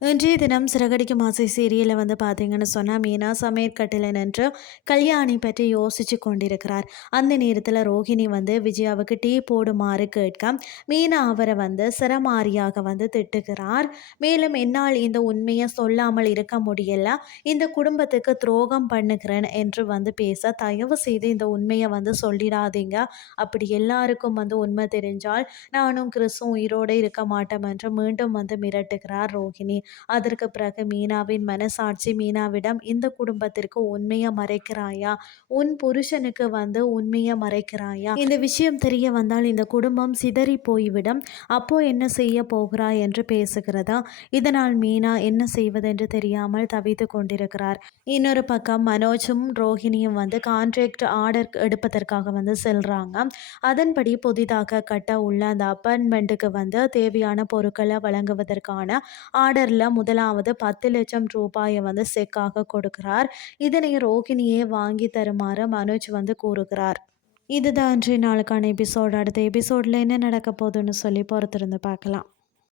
இன்றைய தினம் சிறகடிக்கும் ஆசை சீரியலில் வந்து பார்த்தீங்கன்னு சொன்னால் மீனா சமையற்கட்டில் நின்று கல்யாணி பற்றி யோசிச்சு கொண்டிருக்கிறார். அந்த நேரத்தில் ரோஹிணி வந்து விஜயாவுக்கு டீ போடுமாறு கேட்க மீனா அவரை வந்து சிரமாரியாக வந்து திட்டுகிறார். மேலும் என்னால் இந்த உண்மையை சொல்லாமல் இருக்க முடியல. இந்த குடும்பத்துக்கு துரோகம் பண்ணுகிறேன் என்று வந்து பேச தயவு செய்து இந்த உண்மையை வந்து சொல்லிடாதீங்க. அப்படி எல்லாருக்கும் வந்து உண்மை தெரிஞ்சால் நானும் கிறிஸும் உயிரோடு இருக்க மாட்டோம் என்று மீண்டும் வந்து மிரட்டுகிறார் ரோஹிணி. அதற்கு பிறகு மீனாவின் மனசாட்சி மீனாவிடம் இந்த குடும்பத்திற்கு உண்மையை மறைக்கிறாயா? உன் புருஷனுக்கு வந்து உண்மையை மறைக்கிறாயா? இந்த விஷயம் தெரிய வந்தால் இந்த குடும்பம் சிதறி போய்விடும். அப்போ என்ன செய்ய போகிறாய் என்று பேசுகிறதா? இதனால் மீனா என்ன செய்வதென்று தெரியாமல் தவித்து கொண்டிருக்கிறார். இன்னொரு பக்கம் மனோஜும் ரோஹிணியும் வந்து கான்ட்ராக்ட் ஆர்டர் எடுப்பதற்காக வந்து செல்றாங்க. அதன்படி புதிதாக கட்ட உள்ள அந்த அப்பார்ட்மெண்ட்டுக்கு வந்து தேவையான பொருட்களை வழங்குவதற்கான ஆர்டரில் முதலாவது பத்து லட்சம் ரூபாயை வந்து செக்காக கொடுக்கிறார். இதனை ரோகிணியே வாங்கி தருமாறு மனோஜ் வந்து கூறுகிறார். இதுதான் இன்றைய நாளுக்கான எபிசோடு அடுத்த எபிசோடில் என்ன நடக்க போகுதுன்னு சொல்லி பொறுத்திருந்து பார்க்கலாம்.